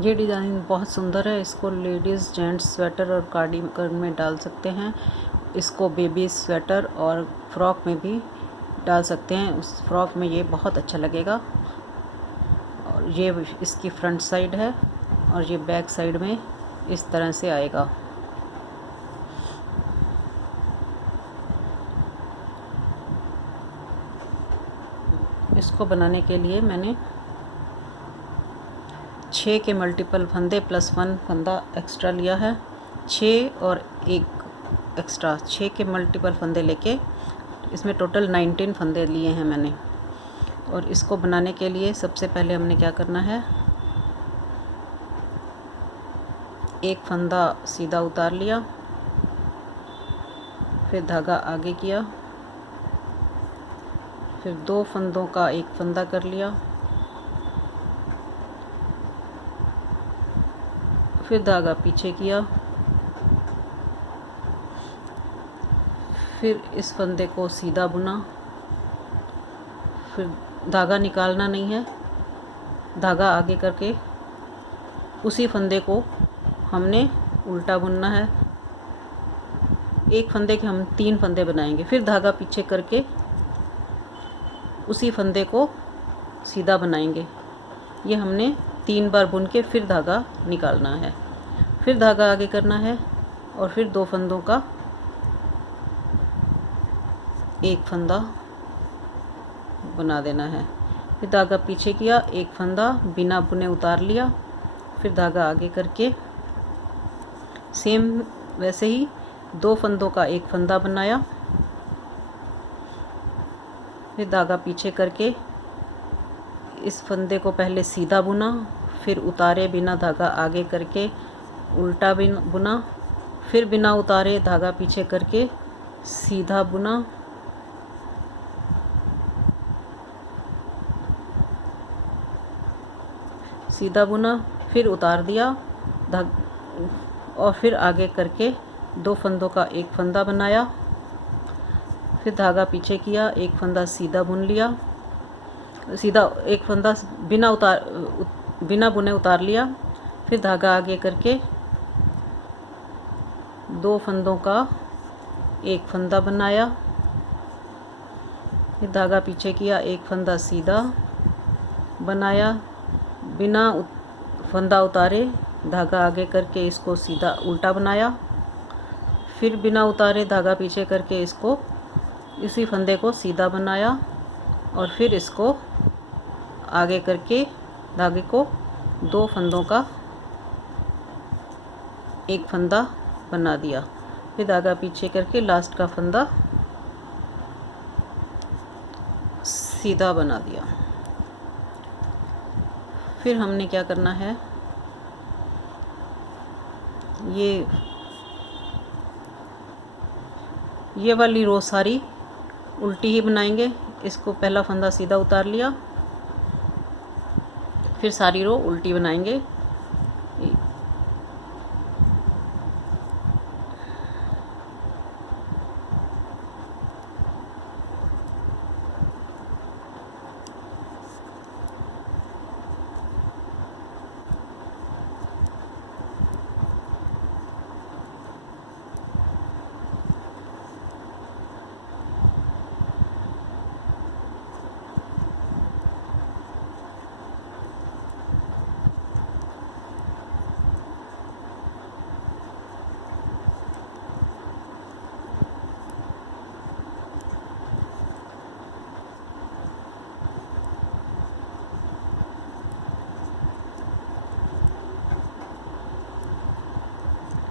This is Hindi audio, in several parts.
ये डिज़ाइन बहुत सुंदर है। इसको लेडीज़ जेंट्स स्वेटर और कार्डिगन में डाल सकते हैं। इसको बेबी स्वेटर और फ्रॉक में भी डाल सकते हैं। उस फ्रॉक में ये बहुत अच्छा लगेगा। और ये इसकी फ्रंट साइड है और ये बैक साइड में इस तरह से आएगा। इसको बनाने के लिए मैंने 6 के मल्टीपल फंदे प्लस 1 फंदा एक्स्ट्रा लिया है। 6 और 1 एक्स्ट्रा, 6 के मल्टीपल फंदे लेके इसमें टोटल 19 फंदे लिए हैं मैंने। और इसको बनाने के लिए सबसे पहले हमने क्या करना है, एक फंदा सीधा उतार लिया, फिर धागा आगे किया, फिर 2 फंदों का एक फंदा कर लिया, फिर धागा पीछे किया, फिर इस फंदे को सीधा बुना, फिर धागा निकालना नहीं है, धागा आगे करके उसी फंदे को हमने उल्टा बुनना है। एक फंदे के हम 3 फंदे बनाएंगे, फिर धागा पीछे करके उसी फंदे को सीधा बनाएंगे। ये हमने 3 बार बुन के फिर धागा निकालना है, फिर धागा आगे करना है और फिर 2 फंदों का एक फंदा बना देना है। फिर धागा पीछे किया, एक फंदा बिना बुने उतार लिया, फिर धागा आगे करके सेम वैसे ही 2 फंदों का एक फंदा बनाया, फिर धागा पीछे करके इस फंदे को पहले सीधा बुना, फिर उतारे बिना धागा आगे करके उल्टा बुना, फिर बिना उतारे धागा पीछे करके सीधा बुना, सीधा बुना, फिर उतार दिया और फिर आगे करके 2 फंदों का एक फंदा बनाया, फिर धागा पीछे किया, एक फंदा सीधा बुन लिया, सीधा एक फंदा बिना बुने उतार लिया, फिर धागा आगे करके 2 फंदों का एक फंदा बनाया, फिर धागा पीछे किया, एक फंदा सीधा बनाया, बिना फंदा उतारे धागा आगे करके इसको सीधा उल्टा बनाया, फिर बिना उतारे धागा पीछे करके इसको इसी फंदे को सीधा बनाया और फिर इसको आगे करके धागे को 2 फंदों का एक फंदा बना दिया, फिर धागा पीछे करके लास्ट का फंदा सीधा बना दिया। फिर हमने क्या करना है, ये वाली रो सारी उल्टी ही बनाएंगे। इसको पहला फंदा सीधा उतार लिया, फिर सारी रो उल्टी बनाएंगे।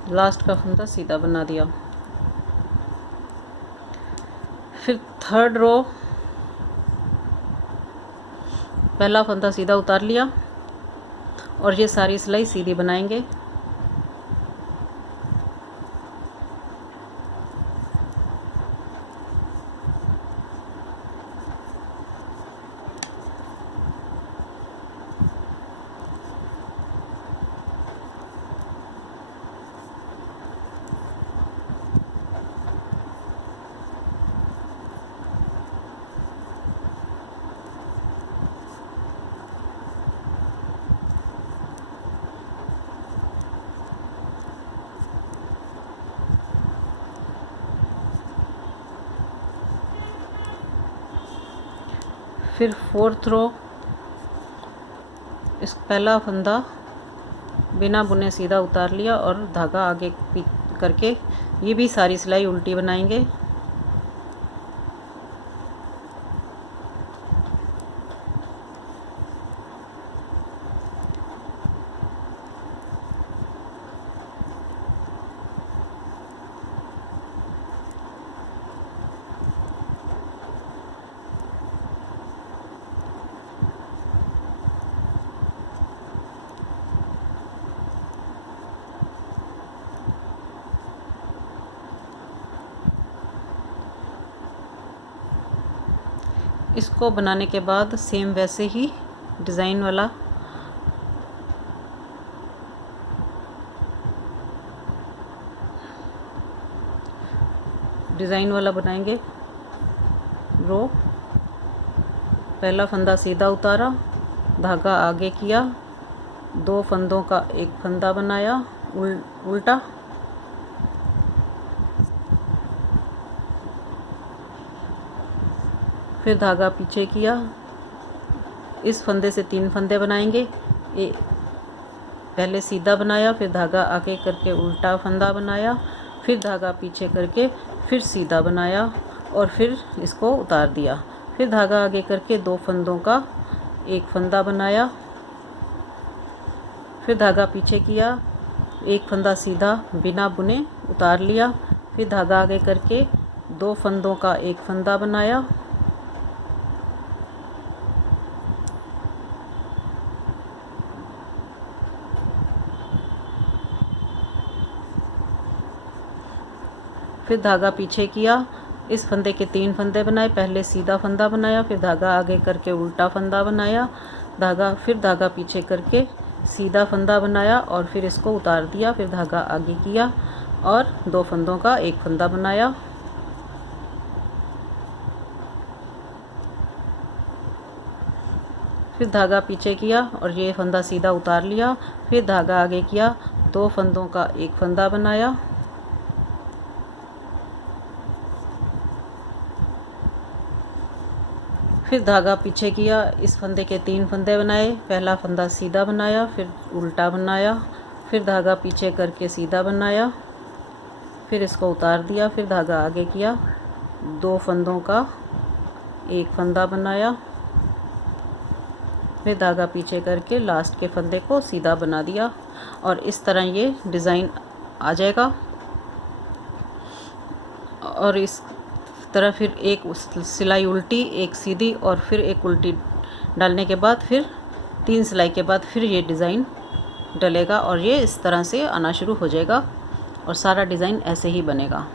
लास्ट का फंदा सीधा बना दिया। फिर थर्ड रो पहला फंदा सीधा उतार लिया और ये सारी सिलाई सीधी बनाएंगे। फिर 4th रो, इस पहला फंदा बिना बुने सीधा उतार लिया और धागा आगे करके ये भी सारी सिलाई उल्टी बनाएंगे। इसको बनाने के बाद सेम वैसे ही डिज़ाइन वाला बनाएंगे। रो, पहला फंदा सीधा उतारा, धागा आगे किया, 2 फंदों का एक फंदा बनाया उल्टा, फिर धागा पीछे किया, इस फंदे से 3 फंदे बनाएंगे। पहले सीधा बनाया, फिर धागा आगे करके उल्टा फंदा बनाया, फिर धागा पीछे करके फिर सीधा बनाया और फिर इसको उतार दिया। फिर धागा आगे करके 2 फंदों का एक फंदा बनाया, फिर धागा पीछे किया, एक फंदा सीधा बिना बुने उतार लिया, फिर धागा आगे करके 2 फंदों का एक फंदा बनाया, फिर धागा पीछे किया, इस फंदे के 3 फंदे बनाए। पहले सीधा फंदा बनाया, फिर धागा आगे करके उल्टा फंदा बनाया, फिर धागा पीछे करके सीधा फंदा बनाया और फिर इसको उतार दिया। फिर धागा आगे किया और 2 फंदों का एक फंदा बनाया, फिर धागा पीछे किया और ये फंदा सीधा उतार लिया। फिर धागा आगे किया, 2 फंदों का एक फंदा बनाया, फिर धागा पीछे किया, इस फंदे के 3 फंदे बनाए। पहला फंदा सीधा बनाया, फिर उल्टा बनाया, फिर धागा पीछे करके सीधा बनाया, फिर इसको उतार दिया। फिर धागा आगे किया, 2 फंदों का एक फंदा बनाया, फिर धागा पीछे करके लास्ट के फंदे को सीधा बना दिया और इस तरह ये डिज़ाइन आ जाएगा। और इस तरह फिर एक सिलाई उल्टी, एक सीधी और फिर एक उल्टी डालने के बाद फिर 3 सिलाई के बाद फिर ये डिज़ाइन डलेगा और ये इस तरह से आना शुरू हो जाएगा और सारा डिज़ाइन ऐसे ही बनेगा।